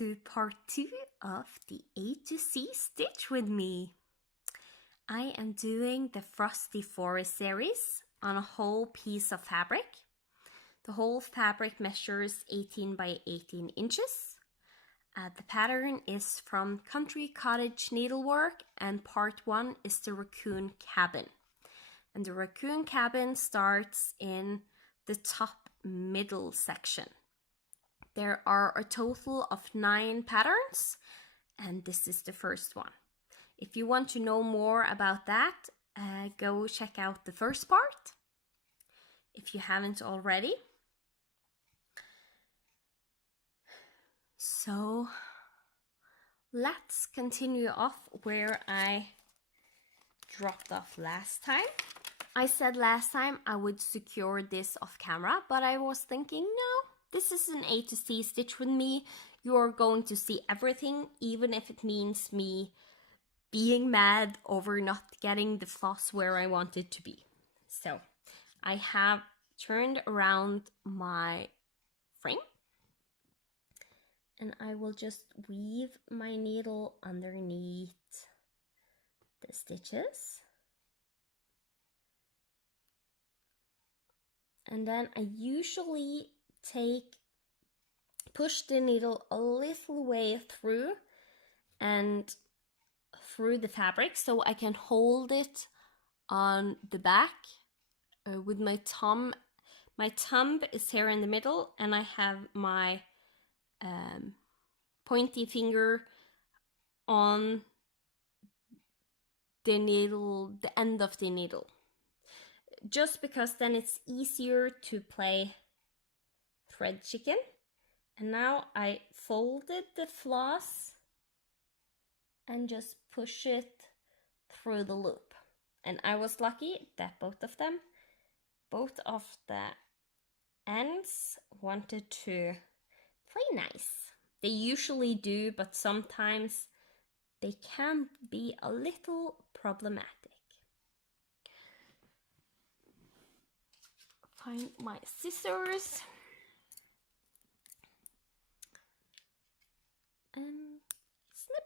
to part 2 of the A to C stitch with me. I am doing the Frosty Forest series on a whole piece of fabric. The whole fabric measures 18 by 18 inches. The pattern is from Country Cottage Needlework, and part 1 is the Raccoon Cabin. And the Raccoon Cabin starts in the top middle section. There are a total of 9 patterns, and this is the first one. If you want to know more about that, go check out the first part, if you haven't already. So let's continue off where I dropped off last time. I said last time I would secure this off camera, but I was thinking, no, this is an A to C stitch with me. You're going to see everything, even if it means me being mad over not getting the floss where I want it to be. So I have turned around my frame, and I will just weave my needle underneath the stitches. And then I usually push the needle a little way through the fabric so I can hold it on the back with my thumb. My thumb is here in the middle, and I have my pointy finger on the needle, the end of the needle, just because then it's easier to play thread chicken. And now I folded the floss and just push it through the loop. And I was lucky that both of the ends wanted to play nice. They usually do, but sometimes they can be a little problematic. Find my scissors and snip.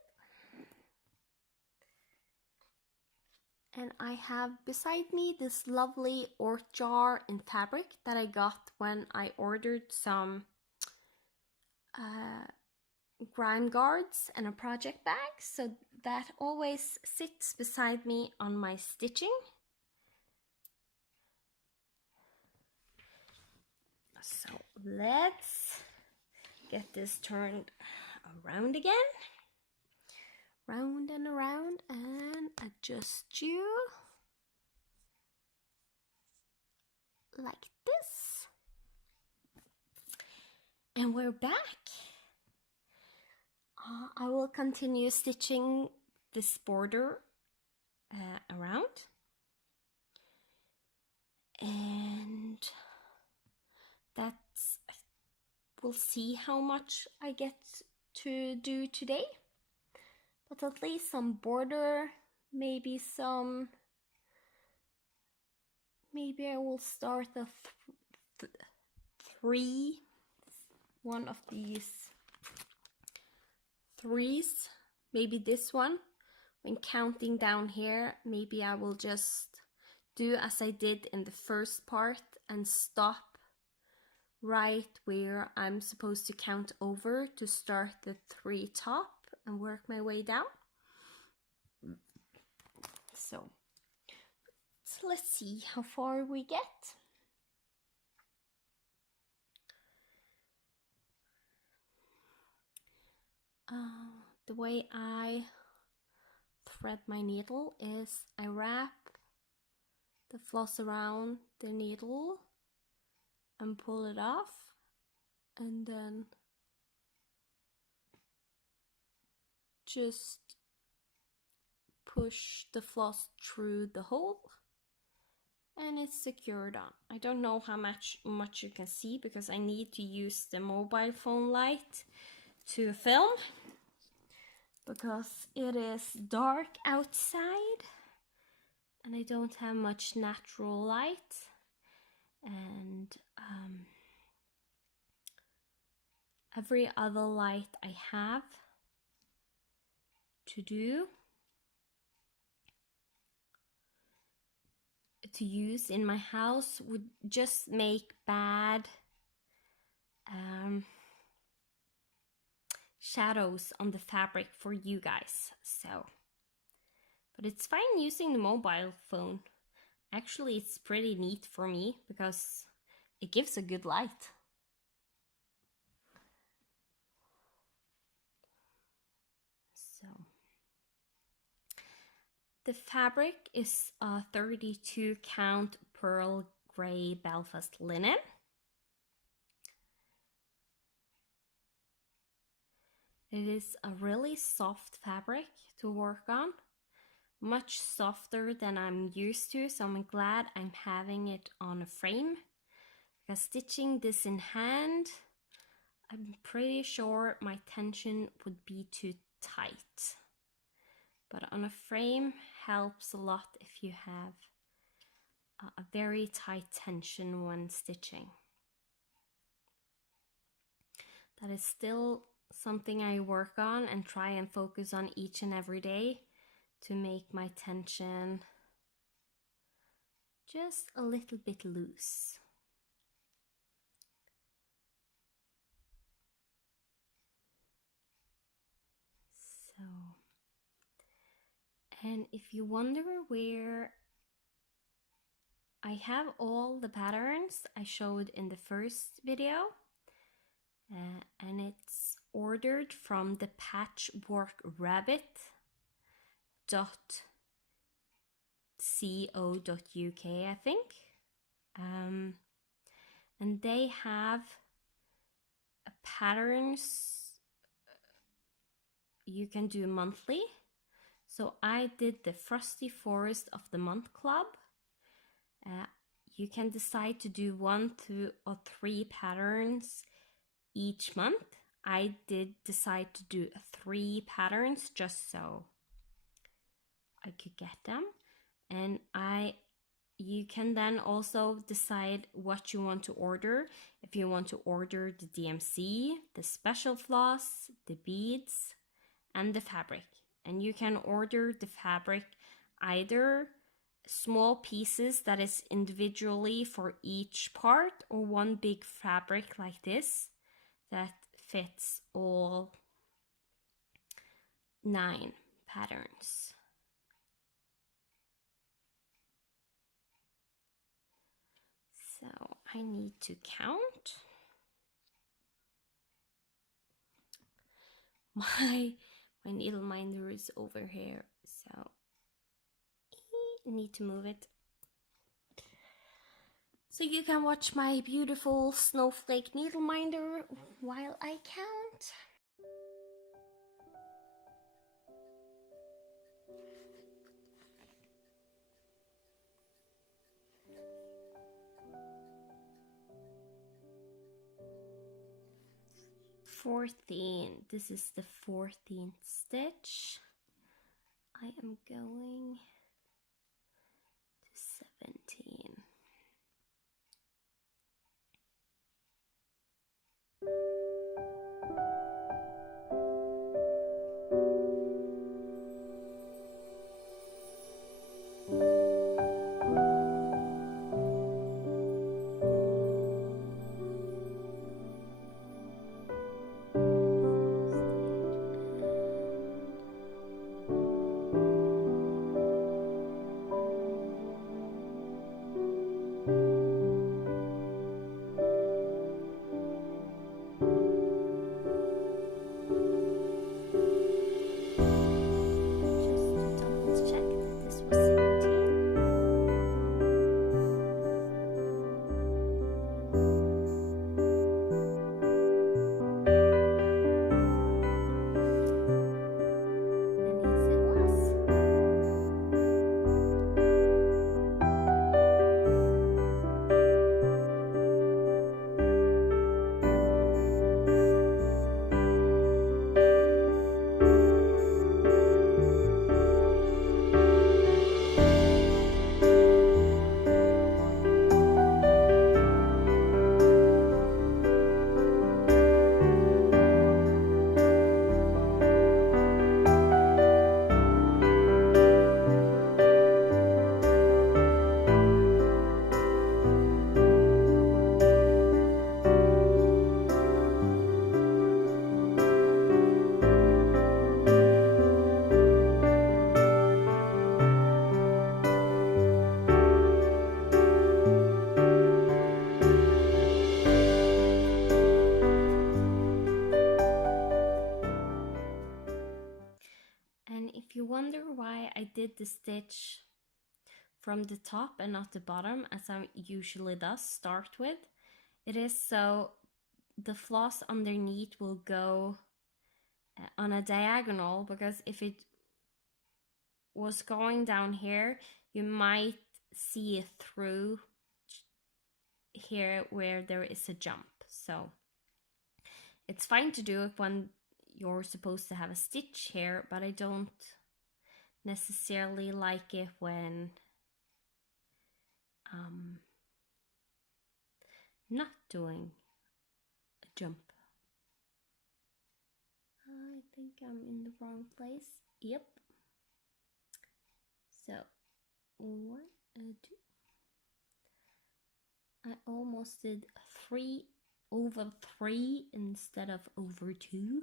And I have beside me this lovely earth jar in fabric that I got when I ordered some grime guards and a project bag, so that always sits beside me on my stitching. So let's get this turned around again, round and around, and adjust you like this. And we're back. I will continue stitching this border around, and we'll see how much I get to do today, but at least some border, maybe I will start a one of these threes, maybe this one. When counting down here, maybe I will just do as I did in the first part and stop right where I'm supposed to count over to start the 3 top and work my way down. So let's see how far we get. The way I thread my needle is I wrap the floss around the needle and pull it off, and then just push the floss through the hole, and it's secured on. I don't know how much you can see because I need to use the mobile phone light to film because it is dark outside and I don't have much natural light, and every other light I have to do to use in my house would just make bad shadows on the fabric for you guys. So, but it's fine using the mobile phone. Actually, it's pretty neat for me because it gives a good light. So the fabric is a 32 count pearl gray Belfast linen. It is a really soft fabric to work on, much softer than I'm used to, so I'm glad I'm having it on a frame. Because stitching this in hand, I'm pretty sure my tension would be too tight. But on a frame helps a lot if you have a very tight tension when stitching. That is still something I work on and try and focus on each and every day to make my tension just a little bit loose. So, and if you wonder where I have all the patterns I showed in the first video, and it's ordered from the patchworkrabbit.co.uk, I think. And they have patterns you can do monthly. So I did the Frosty Forest of the Month Club. You can decide to do 1, 2, or 3 patterns each month. I did decide to do 3 patterns just so I could get them. And you can then also decide what you want to order. If you want to order the DMC, the special floss, the beads, and the fabric. And you can order the fabric either small pieces that is individually for each part, or one big fabric like this that fits all 9 patterns. So I need to count. My needle minder is over here, so I need to move it. So you can watch my beautiful snowflake needle minder while I count. This is the 14th stitch. I am going to 17. did the stitch from the top and not the bottom, as I usually does start with. It is so the floss underneath will go on a diagonal, because if it was going down here, you might see it through here where there is a jump. So it's fine to do it when you're supposed to have a stitch here, but I don't necessarily like it when not doing a jump. I think I'm in the wrong place. Yep. So 1 and 2. I almost did 3 over 3 instead of over 2.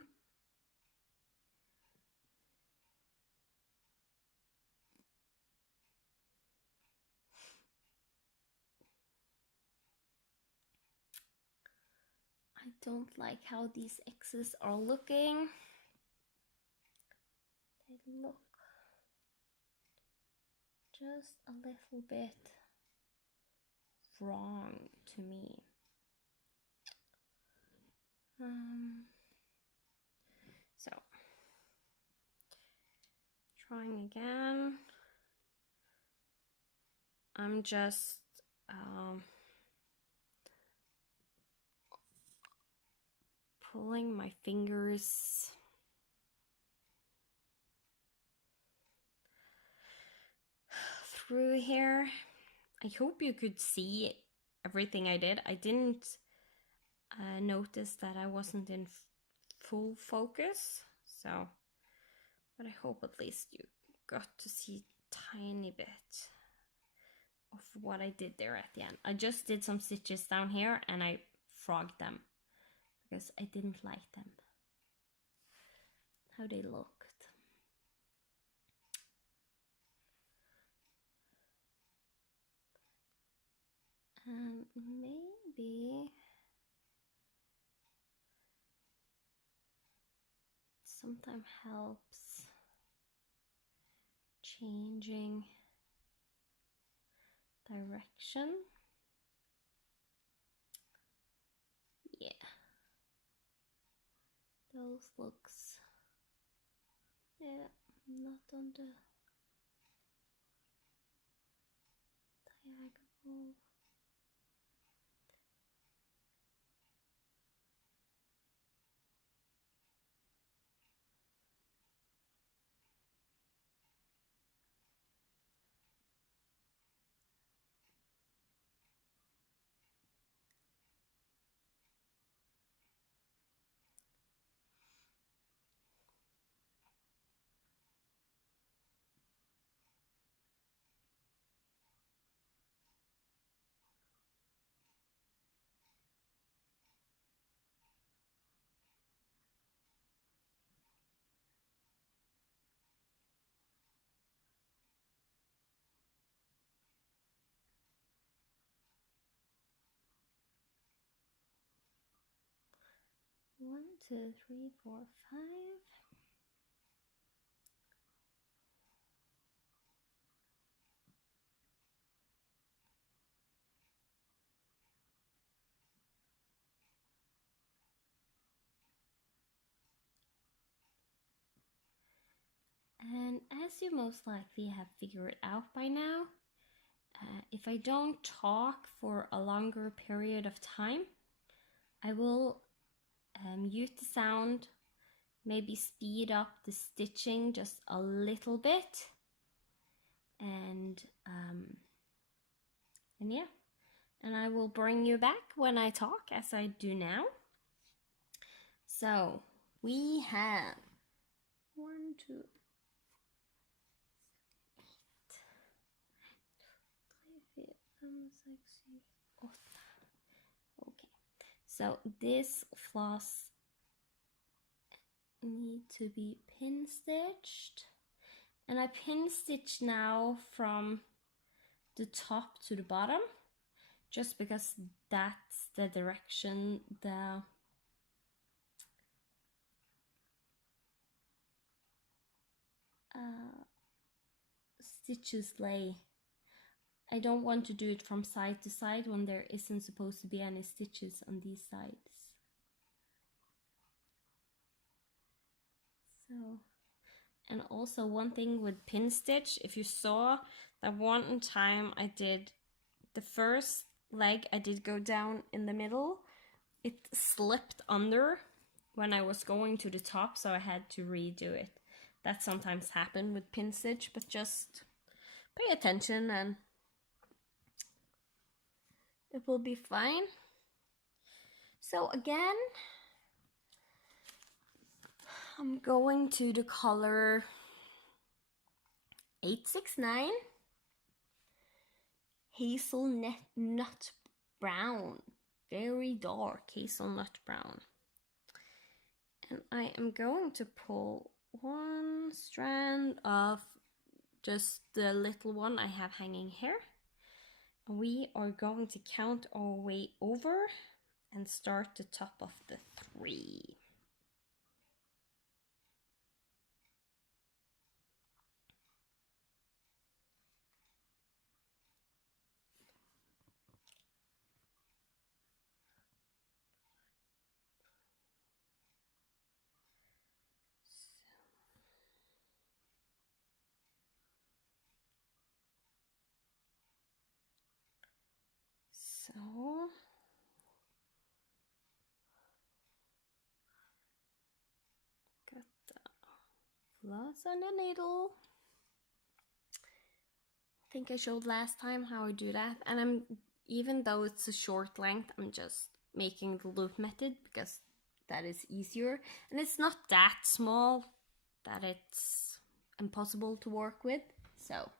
I don't like how these X's are looking. They look just a little bit wrong to me. So trying again. I'm just pulling my fingers through here. I hope you could see everything I did. I didn't notice that I wasn't in full focus, so, but I hope at least you got to see a tiny bit of what I did there at the end. I just did some stitches down here and I frogged them because I didn't like them, how they looked. And maybe sometimes helps changing direction. Yeah, those looks, yeah, not on the diagonal. One, two, three, four, 5. And as you most likely have figured out by now, if I don't talk for a longer period of time, I will mute the sound, maybe speed up the stitching just a little bit, and yeah, and I will bring you back when I talk, as I do now. So we have 1, 2, 3, 4, 5, 6, 7, 8. Okay, so this floss need to be pin stitched, and I pin stitch now from the top to the bottom, just because that's the direction the stitches lay. I don't want to do it from side to side when there isn't supposed to be any stitches on these sides. So, and also one thing with pin stitch, if you saw that one time I did the first leg, I did go down in the middle, it slipped under when I was going to the top, so I had to redo it. That sometimes happens with pin stitch, but just pay attention and it will be fine. So again, I'm going to the color 869 hazelnut brown, very dark hazelnut brown. And I am going to pull one strand of just the little one I have hanging here. We are going to count our way over and start the top of the 3. So got the floss on the needle. I think I showed last time how I do that, and even though it's a short length, I'm just making the loop method because that is easier, and it's not that small that it's impossible to work with. So,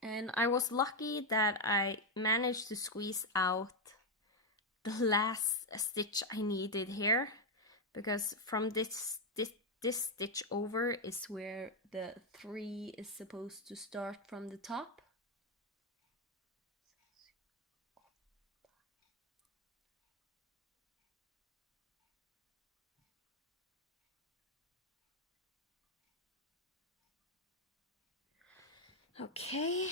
and I was lucky that I managed to squeeze out the last stitch I needed here, because from this stitch over is where the 3 is supposed to start from the top. Okay.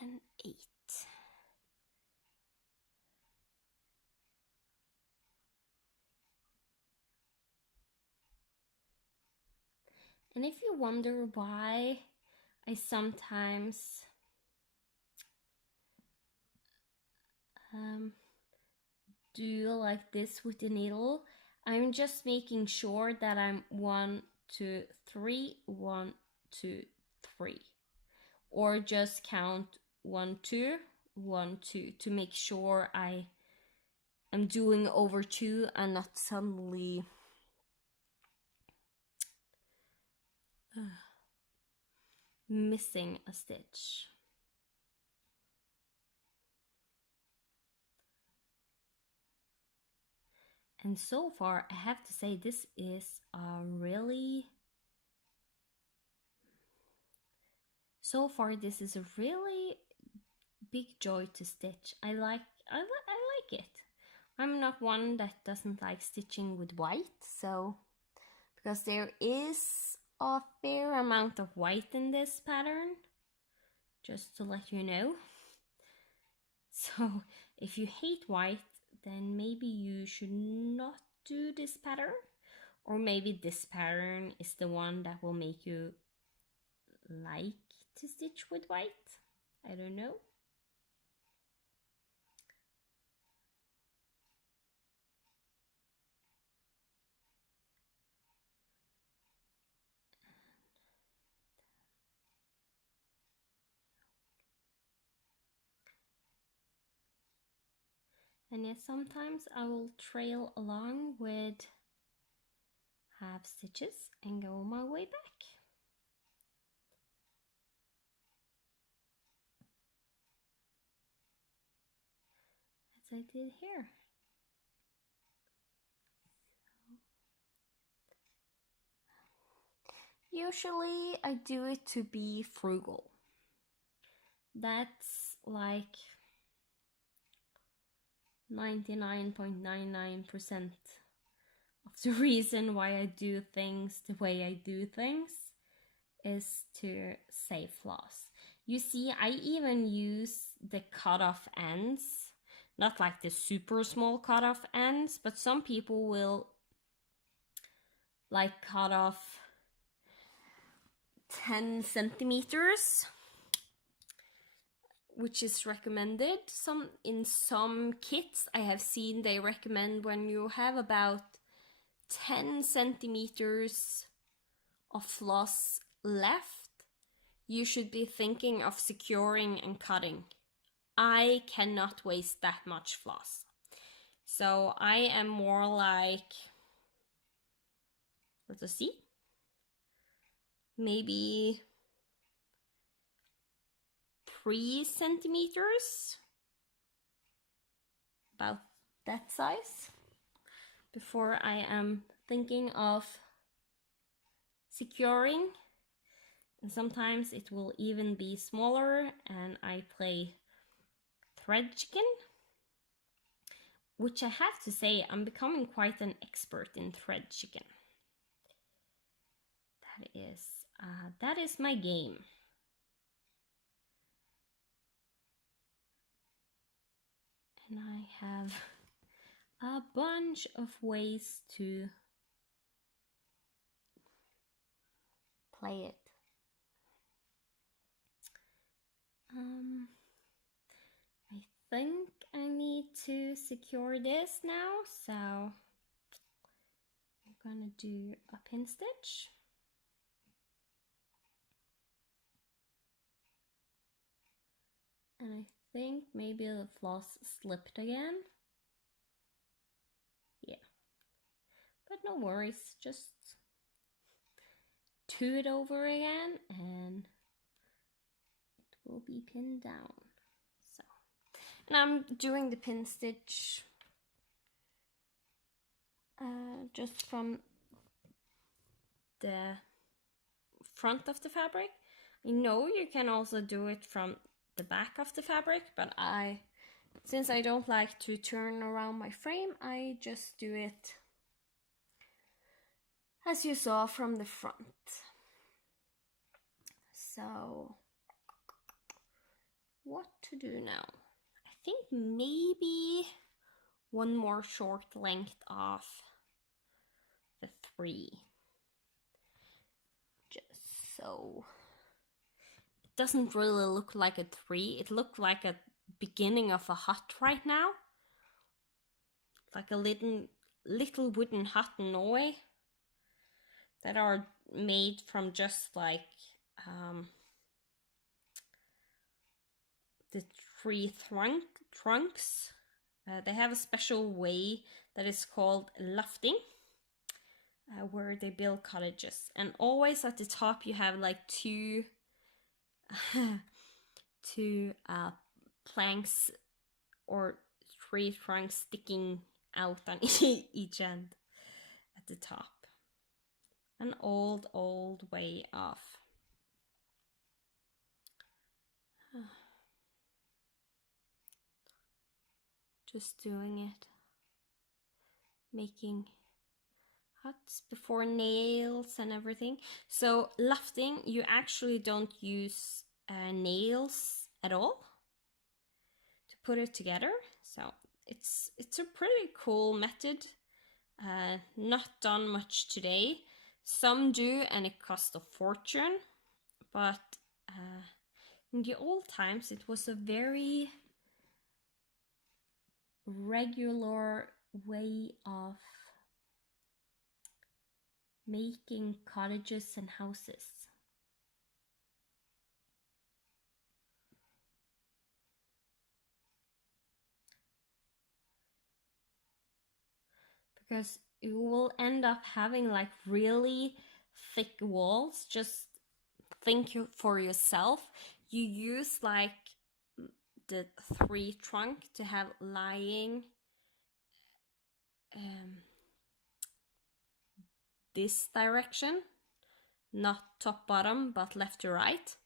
And 8. And if you wonder why I sometimes do like this with the needle, I'm just making sure that I'm 1, 2, 3, 1, 2, 3, or just count 1, 2, 1, 2 to make sure I am doing over 2 and not suddenly missing a stitch. And so far, I have to say this is a really big joy to stitch. I like it. I'm not one that doesn't like stitching with white, so because there is a fair amount of white in this pattern, just to let you know. So if you hate white, then maybe you should not do this pattern, or maybe this pattern is the one that will make you like to stitch with white. I don't know. And yet sometimes I will trail along with half stitches and go my way back, as I did here. Usually I do it to be frugal. That's like 99.99% of the reason why I do things the way I do things is to save floss. You see, I even use the cut-off ends, not like the super small cut-off ends, but some people will like cut off 10 centimeters, which is recommended. In some kits I have seen they recommend when you have about 10 centimeters of floss left, you should be thinking of securing and cutting. I cannot waste that much floss. So I am more like, let us see, maybe 3 centimeters, about that size, before I am thinking of securing. And sometimes it will even be smaller, and I play thread chicken, which I have to say I'm becoming quite an expert in thread chicken. That is my game. And I have a bunch of ways to play it. I think I need to secure this now, so I'm gonna do a pin stitch. And I think maybe the floss slipped again. Yeah, but no worries, just do it over again and it will be pinned down. So, and I'm doing the pin stitch just from the front of the fabric. I know you can also do it from the back of the fabric, but since I don't like to turn around my frame, I just do it as you saw from the front. So, what to do now? I think maybe one more short length off the 3. Just so it doesn't really look like a 3. It looked like a beginning of a hut right now. Like a little wooden hut in Norway that are made from just like the tree trunks. They have a special way that is called lofting, where they build cottages. And always at the top you have like two planks or tree trunks sticking out on each end at the top. An old way of just doing it, making huts before nails and everything. So lofting, you actually don't use nails at all to put it together. So it's a pretty cool method. Not done much today. Some do, and it costs a fortune. But in the old times, it was a very regular way of making cottages and houses. Because you will end up having like really thick walls. Just think for yourself. You use like the 3 trunk to have lying this direction, not top bottom but left to right,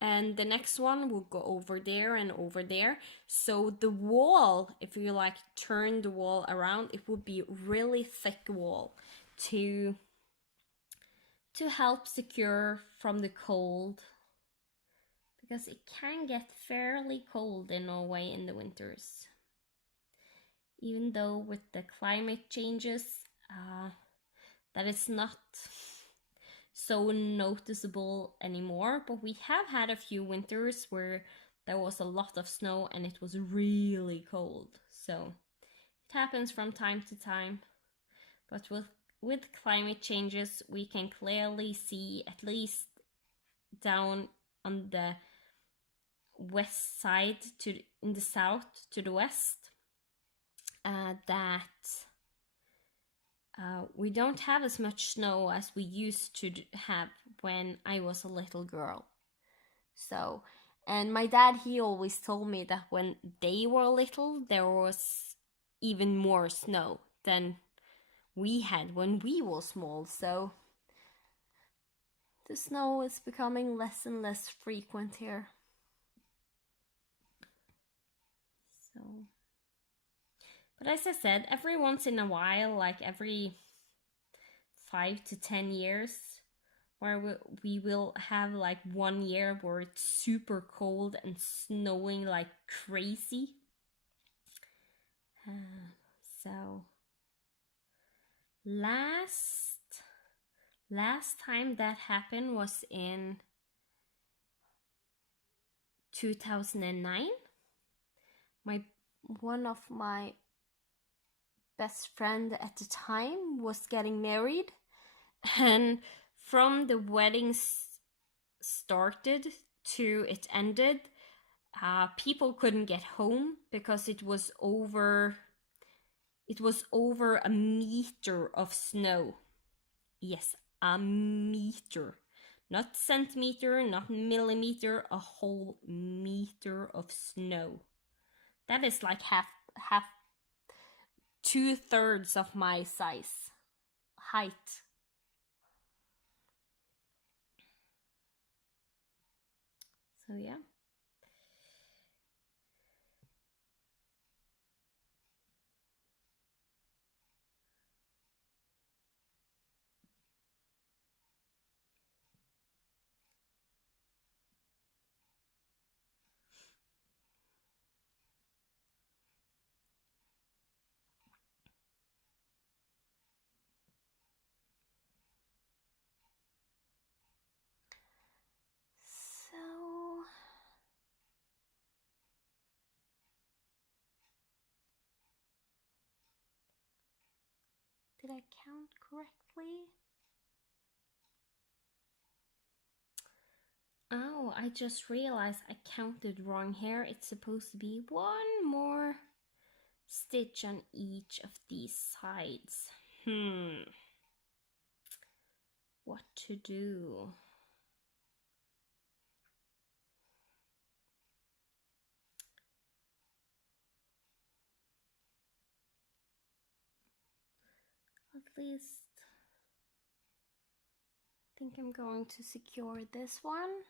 and the next one will go over there and over there. So the wall, if you like turn the wall around, it would be really thick wall to help secure from the cold, because it can get fairly cold in Norway in the winters. Even though with the climate changes, that is not so noticeable anymore, but we have had a few winters where there was a lot of snow and it was really cold. So it happens from time to time, but with climate changes, we can clearly see, at least down on the west side in the south to the west, that we don't have as much snow as we used to have when I was a little girl. So, and my dad, he always told me that when they were little, there was even more snow than we had when we were small. So the snow is becoming less and less frequent here. So, but as I said, every once in a while, like every 5 to 10 years, where we will have like 1 year where it's super cold and snowing like crazy. So last time that happened was in 2009. One of my best friend at the time was getting married, and from the wedding started to it ended, people couldn't get home because it was over a meter of snow. Yes, a meter. Not centimeter, not millimeter, a whole meter of snow. That is like half 2/3 of my height. So yeah. So did I count correctly? Oh, I just realized I counted wrong here. It's supposed to be one more stitch on each of these sides. What to do? At least I think I'm going to secure this one.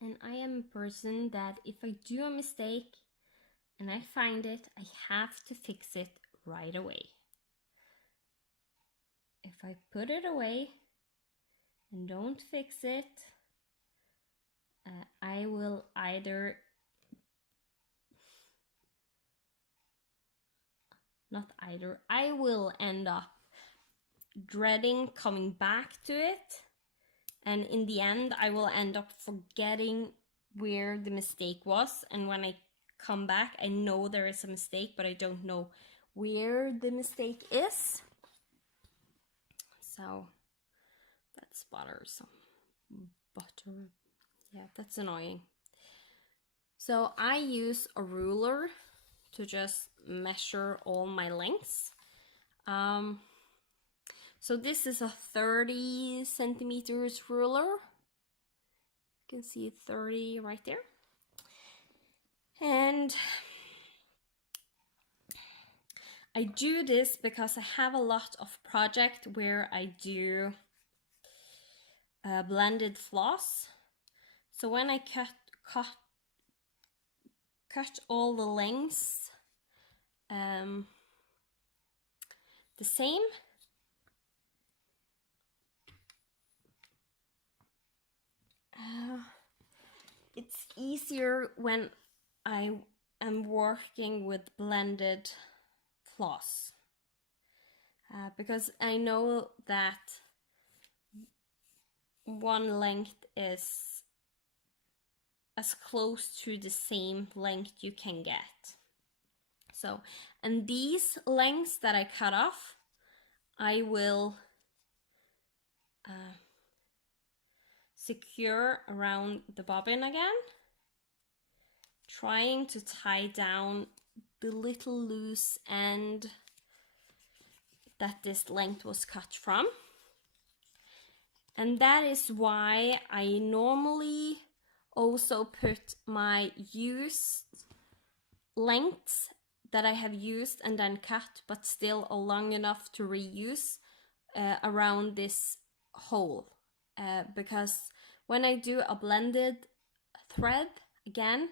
And I am a person that if I do a mistake and I find it, I have to fix it right away. If I put it away and don't fix it, I will I will end up dreading coming back to it, and in the end I will end up forgetting where the mistake was, and when I come back I know there is a mistake, but I don't know where the mistake is. So that's bothersome. Yeah, that's annoying. So I use a ruler to just measure all my lengths. So this is a 30 centimeters ruler. You can see 30 right there. And I do this because I have a lot of projects where I do blended floss. So when I cut all the lengths the same, it's easier when I am working with blended floss because I know that one length is as close to the same length you can get. So, and these lengths that I cut off, I will secure around the bobbin again, trying to tie down the little loose end that this length was cut from. And that is why I normally also put my used lengths that I have used and then cut but still are long enough to reuse around this hole, because when I do a blended thread again,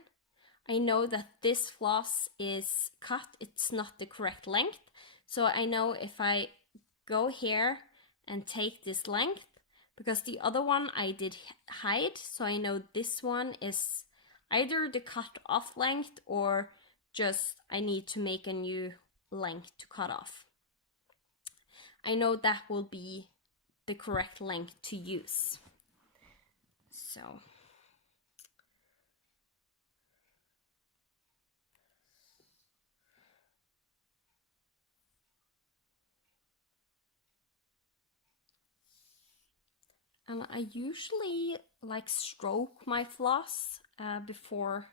I know that this floss is cut, it's not the correct length. So I know if I go here and take this length, because the other one I did hide, so I know this one is either the cut off length or just I need to make a new length to cut off. I know that will be the correct length to use. So and I usually like stroke my floss before.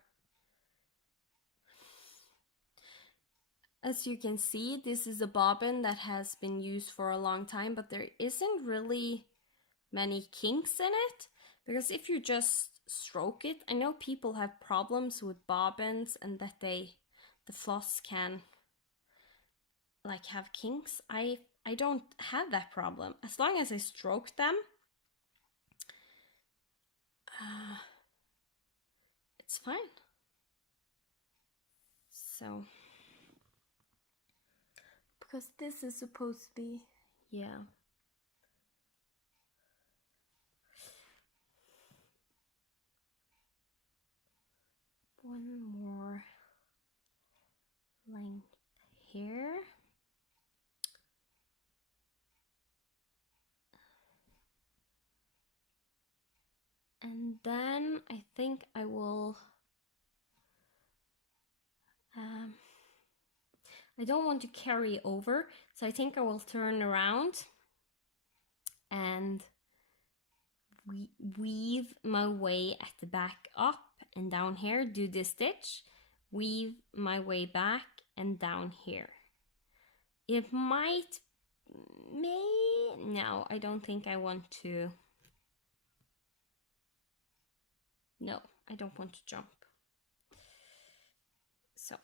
As you can see, this is a bobbin that has been used for a long time, but there isn't really many kinks in it, because if you just stroke it, I know people have problems with bobbins and that the floss can like have kinks. I don't have that problem. As long as I stroke them, it's fine. So, because this is supposed to be, yeah. One more length here. And then I think I will, I don't want to carry over, so I think I will turn around and weave my way at the back up and down here, do this stitch, weave my way back and down here. It might, no, I don't think I want to. No, I don't want to jump. So,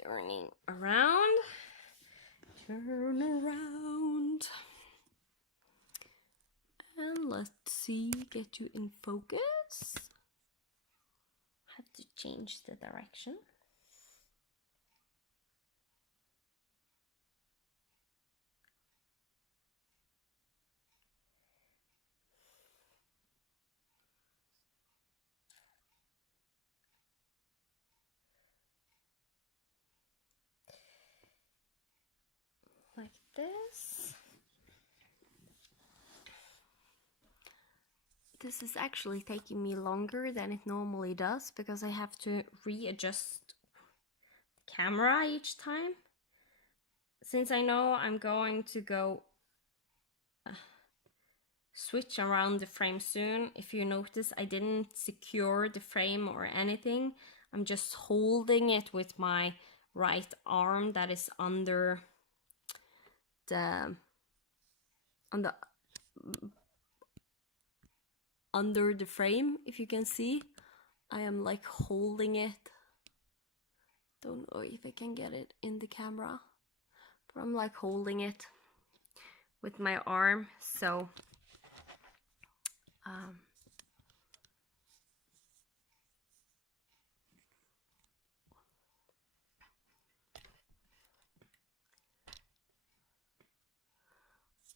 turning around, turn around. And let's see, get you in focus. Have to change the direction. Like this. This is actually taking me longer than it normally does because I have to readjust the camera each time. Since I know I'm going to go switch around the frame soon, if you notice I didn't secure the frame or anything. I'm just holding it with my right arm that is under the under the frame. If you can see, I am like holding it Don't know if I can get it in the camera, but I'm like holding it with my arm, so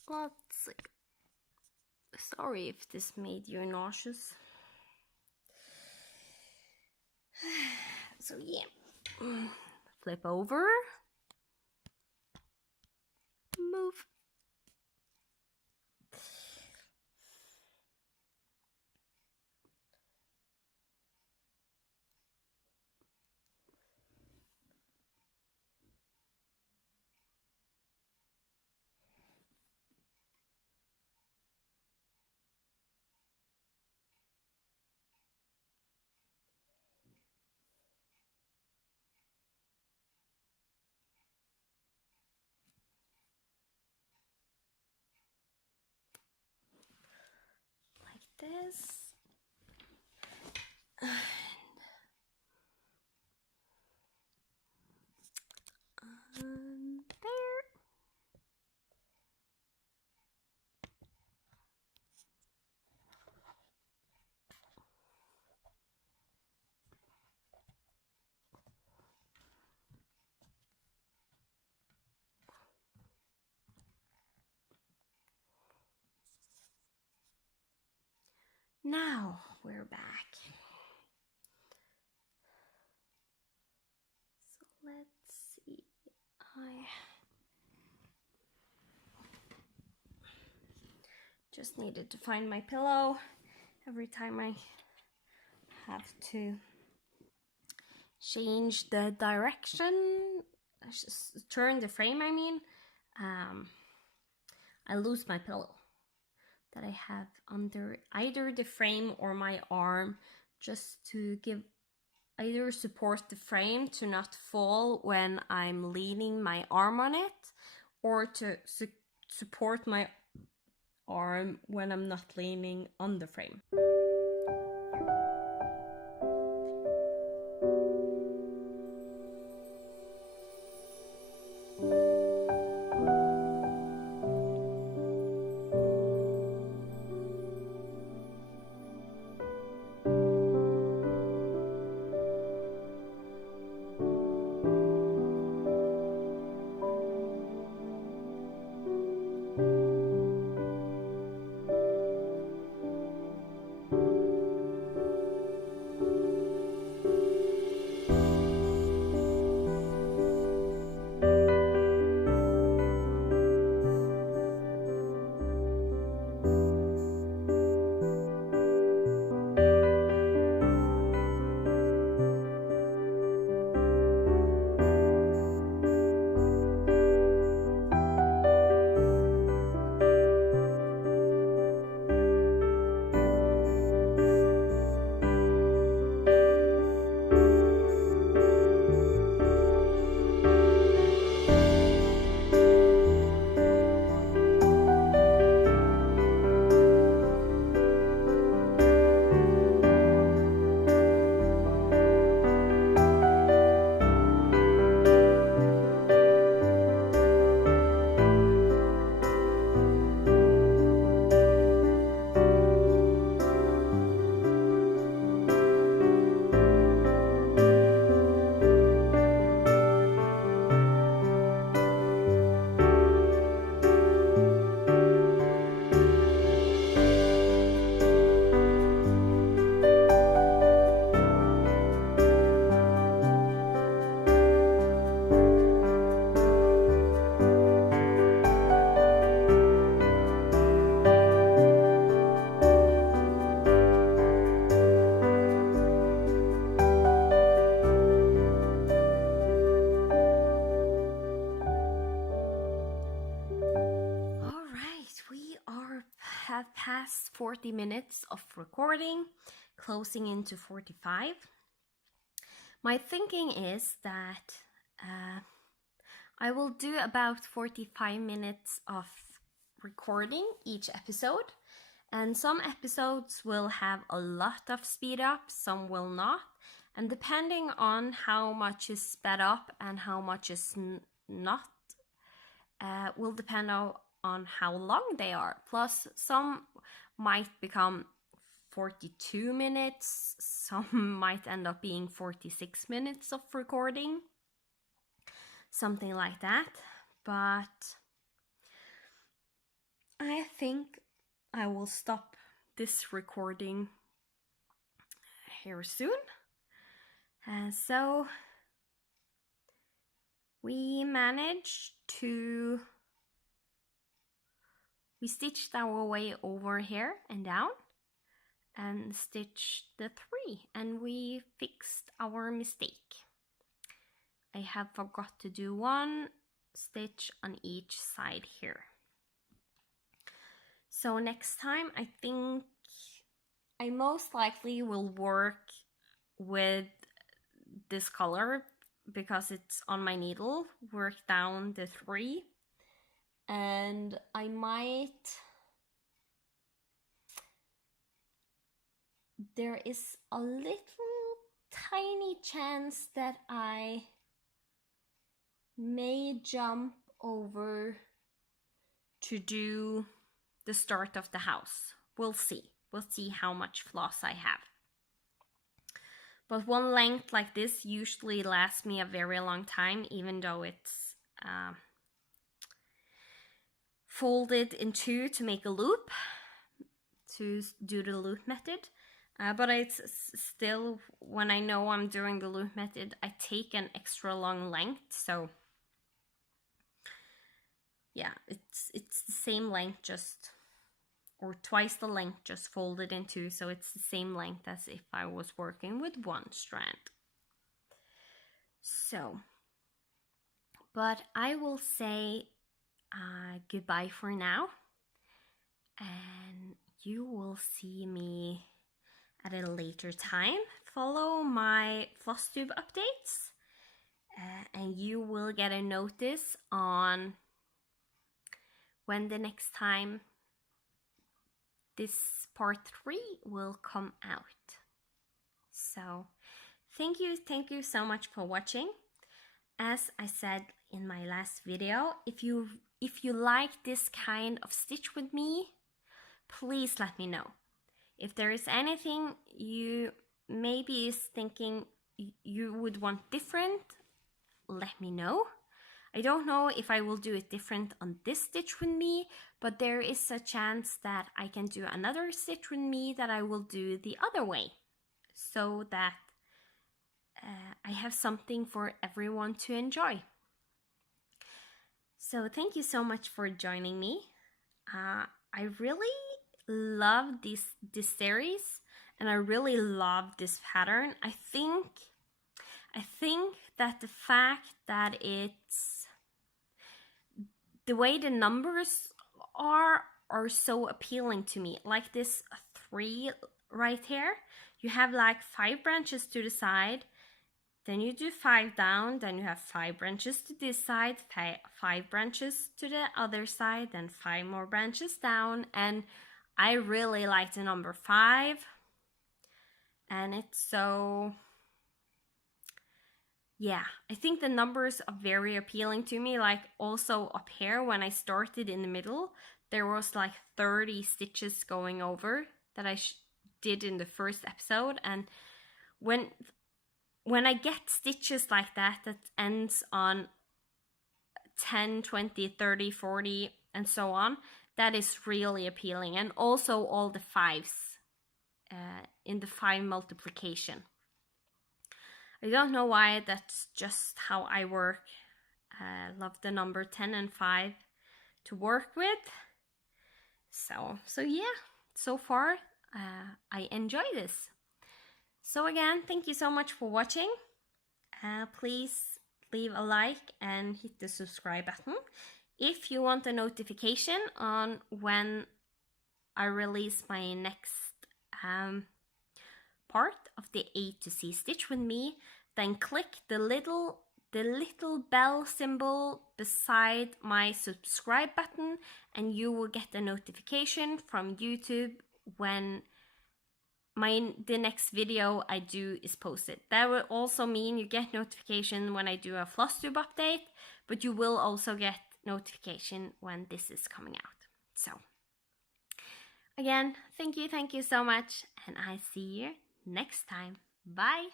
let's see. Sorry if this made you nauseous. So yeah, flip over, move. Like this. And there. Now we're back. So let's see. I just needed to find my pillow. Every time I have to change the direction, I just turn the frame, I mean, I lose my pillow that I have under either the frame or my arm, just to give either support the frame to not fall when I'm leaning my arm on it, or to support my arm when I'm not leaning on the frame. Have passed 40 minutes of recording, closing into 45. My thinking is that I will do about 45 minutes of recording each episode, and some episodes will have a lot of speed up, some will not, And depending on how much is sped up and how much is not, will depend on how long they are. Plus, some might become 42 minutes, some might end up being 46 minutes of recording, something like that. But I think I will stop this recording here soon. And so we stitched our way over here and down and stitched the 3, and we fixed our mistake. I have forgot to do 1 stitch on each side here. So next time, I think I most likely will work with this color because it's on my needle, work down the 3, and I might, there is a little tiny chance that I may jump over to do the start of the house. We'll see. We'll see how much floss I have. But one length like this usually lasts me a very long time, even though it's folded in 2 to make a loop, to do the loop method. But it's still, when I know I'm doing the loop method, I take an extra long length. So yeah, it's the same length, just, or twice the length, just folded in 2. So it's the same length as if I was working with 1 strand. So, but I will say goodbye for now, and you will see me at a later time. Follow my floss tube updates, and you will get a notice on when the next time this part 3 will come out. So thank you so much for watching. As I said in my last video, if you like this kind of stitch with me, please let me know. If there is anything you maybe is thinking you would want different, let me know. I don't know if I will do it different on this stitch with me, but there is a chance that I can do another stitch with me that I will do the other way, so that I have something for everyone to enjoy. So thank you so much for joining me. I really love this series, and I really love this pattern. I think that the fact that it's the way the numbers are so appealing to me. Like this 3 right here, you have like 5 branches to the side, then you do 5 down, then you have 5 branches to this side, 5 branches to the other side, then 5 more branches down. And I really like the number 5, and it's so, yeah, I think the numbers are very appealing to me. Like also up here, when I started in the middle, there was like 30 stitches going over that I did in the first episode. And when I get stitches like that ends on 10, 20, 30, 40, and so on, that is really appealing. And also all the 5s in the 5 multiplication. I don't know why, that's just how I work. I love the number 10 and 5 to work with. So yeah, so far I enjoy this. So again, thank you so much for watching. Please leave a like and hit the subscribe button if you want a notification on when I release my next part of the A to C stitch with me. Then click the little bell symbol beside my subscribe button, and you will get a notification from YouTube when the next video I do is posted. That will also mean you get notification when I do a floss tube update, but you will also get notification when this is coming out. So again, thank you so much, and I see you next time. Bye.